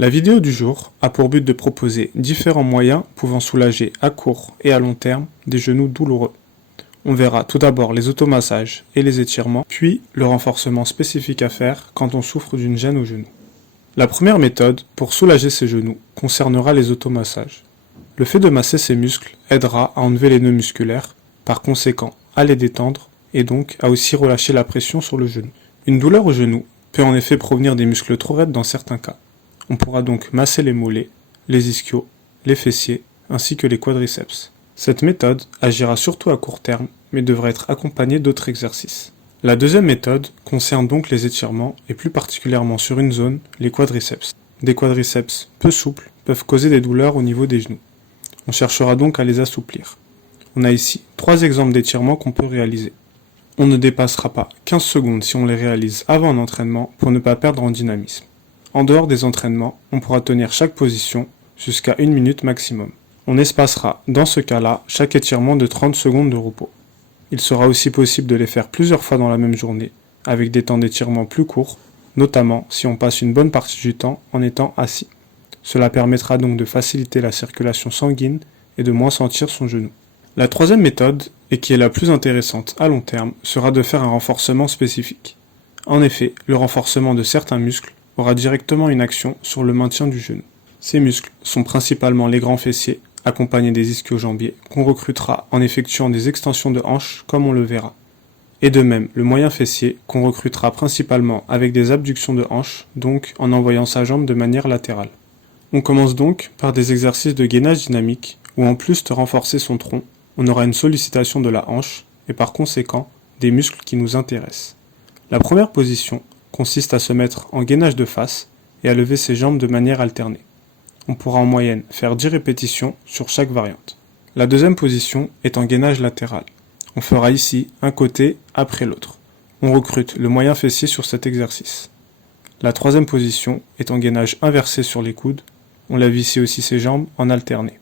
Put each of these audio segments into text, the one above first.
La vidéo du jour a pour but de proposer différents moyens pouvant soulager à court et à long terme des genoux douloureux. On verra tout d'abord les automassages et les étirements, puis le renforcement spécifique à faire quand on souffre d'une gêne au genou. La première méthode pour soulager ses genoux concernera les automassages. Le fait de masser ces muscles aidera à enlever les nœuds musculaires, par conséquent à les détendre et donc à aussi relâcher la pression sur le genou. Une douleur au genou peut en effet provenir des muscles trop raides dans certains cas. On pourra donc masser les mollets, les ischios, les fessiers ainsi que les quadriceps. Cette méthode agira surtout à court terme mais devrait être accompagnée d'autres exercices. La deuxième méthode concerne donc les étirements et plus particulièrement sur une zone, les quadriceps. Des quadriceps peu souples peuvent causer des douleurs au niveau des genoux. On cherchera donc à les assouplir. On a ici 3 exemples d'étirements qu'on peut réaliser. On ne dépassera pas 15 secondes si on les réalise avant un entraînement pour ne pas perdre en dynamisme. En dehors des entraînements, on pourra tenir chaque position jusqu'à 1 minute maximum. On espacera dans ce cas-là chaque étirement de 30 secondes de repos. Il sera aussi possible de les faire plusieurs fois dans la même journée, avec des temps d'étirement plus courts, notamment si on passe une bonne partie du temps en étant assis. Cela permettra donc de faciliter la circulation sanguine et de moins sentir son genou. La troisième méthode, et qui est la plus intéressante à long terme, sera de faire un renforcement spécifique. En effet, le renforcement de certains muscles aura directement une action sur le maintien du genou. Ces muscles sont principalement les grands fessiers, accompagnés des ischio-jambiers, qu'on recrutera en effectuant des extensions de hanches comme on le verra. Et de même, le moyen fessier, qu'on recrutera principalement avec des abductions de hanches, donc en envoyant sa jambe de manière latérale. On commence donc par des exercices de gainage dynamique, où en plus de renforcer son tronc, on aura une sollicitation de la hanche, et par conséquent, des muscles qui nous intéressent. La première position consiste à se mettre en gainage de face et à lever ses jambes de manière alternée. On pourra en moyenne faire 10 répétitions sur chaque variante. La deuxième position est en gainage latéral. On fera ici un côté après l'autre. On recrute le moyen fessier sur cet exercice. La troisième position est en gainage inversé sur les coudes. On lève ici aussi ses jambes en alterné.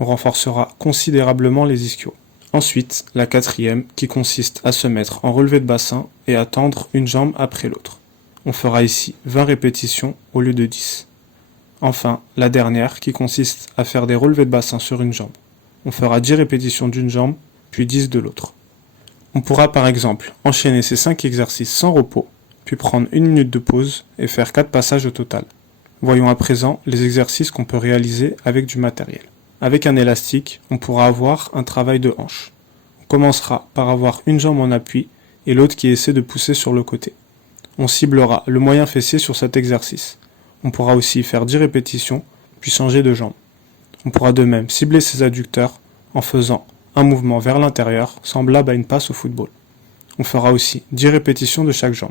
On renforcera considérablement les ischios. Ensuite, la quatrième qui consiste à se mettre en relevé de bassin et à tendre une jambe après l'autre. On fera ici 20 répétitions au lieu de 10. Enfin, la dernière qui consiste à faire des relevés de bassin sur une jambe. On fera 10 répétitions d'une jambe, puis 10 de l'autre. On pourra par exemple enchaîner ces 5 exercices sans repos, puis prendre 1 minute de pause et faire 4 passages au total. Voyons à présent les exercices qu'on peut réaliser avec du matériel. Avec un élastique, on pourra avoir un travail de hanche. On commencera par avoir une jambe en appui et l'autre qui essaie de pousser sur le côté. On ciblera le moyen fessier sur cet exercice. On pourra aussi faire 10 répétitions, puis changer de jambe. On pourra de même cibler ses adducteurs en faisant un mouvement vers l'intérieur, semblable à une passe au football. On fera aussi 10 répétitions de chaque jambe.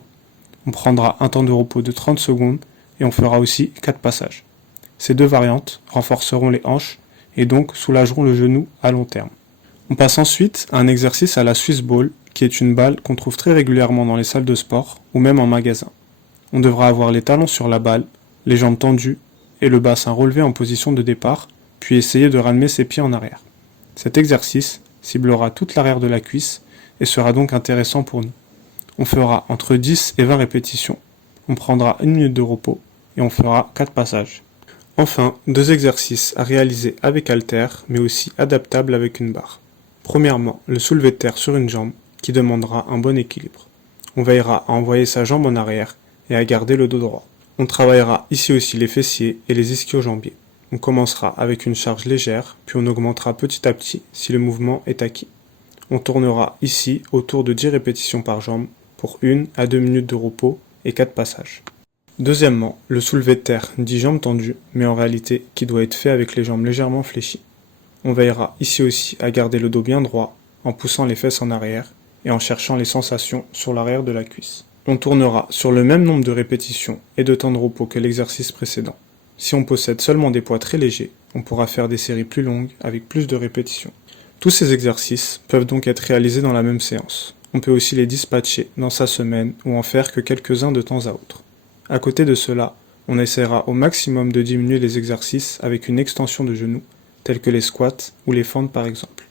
On prendra un temps de repos de 30 secondes et on fera aussi 4 passages. Ces 2 variantes renforceront les hanches et donc soulageront le genou à long terme. On passe ensuite à un exercice à la Swiss Ball, qui est une balle qu'on trouve très régulièrement dans les salles de sport ou même en magasin. On devra avoir les talons sur la balle, les jambes tendues et le bassin relevé en position de départ, puis essayer de ramener ses pieds en arrière. Cet exercice ciblera toute l'arrière de la cuisse et sera donc intéressant pour nous. On fera entre 10 et 20 répétitions, on prendra 1 minute de repos et on fera 4 passages. Enfin, 2 exercices à réaliser avec haltères, mais aussi adaptables avec une barre. Premièrement, le soulevé de terre sur une jambe, qui demandera un bon équilibre. On veillera à envoyer sa jambe en arrière et à garder le dos droit. On travaillera ici aussi les fessiers et les ischio-jambiers. On commencera avec une charge légère, puis on augmentera petit à petit si le mouvement est acquis. On tournera ici autour de 10 répétitions par jambe pour 1 à 2 minutes de repos et 4 passages. Deuxièmement, le soulevé de terre dit jambes tendues, mais en réalité qui doit être fait avec les jambes légèrement fléchies. On veillera ici aussi à garder le dos bien droit, en poussant les fesses en arrière et en cherchant les sensations sur l'arrière de la cuisse. On tournera sur le même nombre de répétitions et de temps de repos que l'exercice précédent. Si on possède seulement des poids très légers, on pourra faire des séries plus longues avec plus de répétitions. Tous ces exercices peuvent donc être réalisés dans la même séance. On peut aussi les dispatcher dans sa semaine ou en faire que quelques-uns de temps à autre. À côté de cela, on essaiera au maximum de diminuer les exercices avec une extension de genoux, tels que les squats ou les fentes par exemple.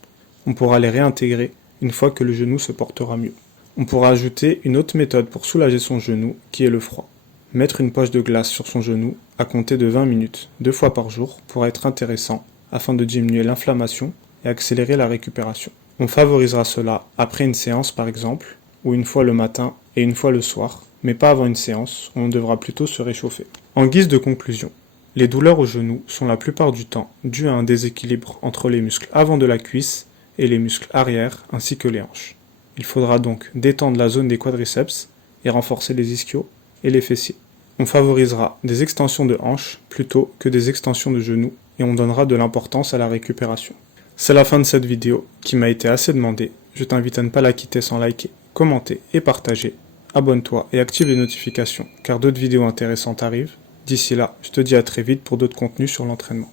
On pourra les réintégrer une fois que le genou se portera mieux. On pourra ajouter une autre méthode pour soulager son genou, qui est le froid. Mettre une poche de glace sur son genou à compter de 20 minutes, 2 fois par jour, pourra être intéressant afin de diminuer l'inflammation et accélérer la récupération. On favorisera cela après une séance par exemple, ou une fois le matin et une fois le soir, mais pas avant une séance où on devra plutôt se réchauffer. En guise de conclusion, les douleurs au genou sont la plupart du temps dues à un déséquilibre entre les muscles avant de la cuisse et les muscles arrière ainsi que les hanches. Il faudra donc détendre la zone des quadriceps et renforcer les ischios et les fessiers. On favorisera des extensions de hanches plutôt que des extensions de genoux et on donnera de l'importance à la récupération. C'est la fin de cette vidéo qui m'a été assez demandée. Je t'invite à ne pas la quitter sans liker, commenter et partager. Abonne-toi et active les notifications car d'autres vidéos intéressantes arrivent. D'ici là, je te dis à très vite pour d'autres contenus sur l'entraînement.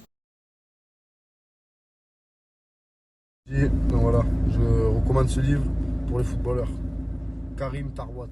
Donc voilà, je recommande ce livre pour les footballeurs. Karim Tarwat.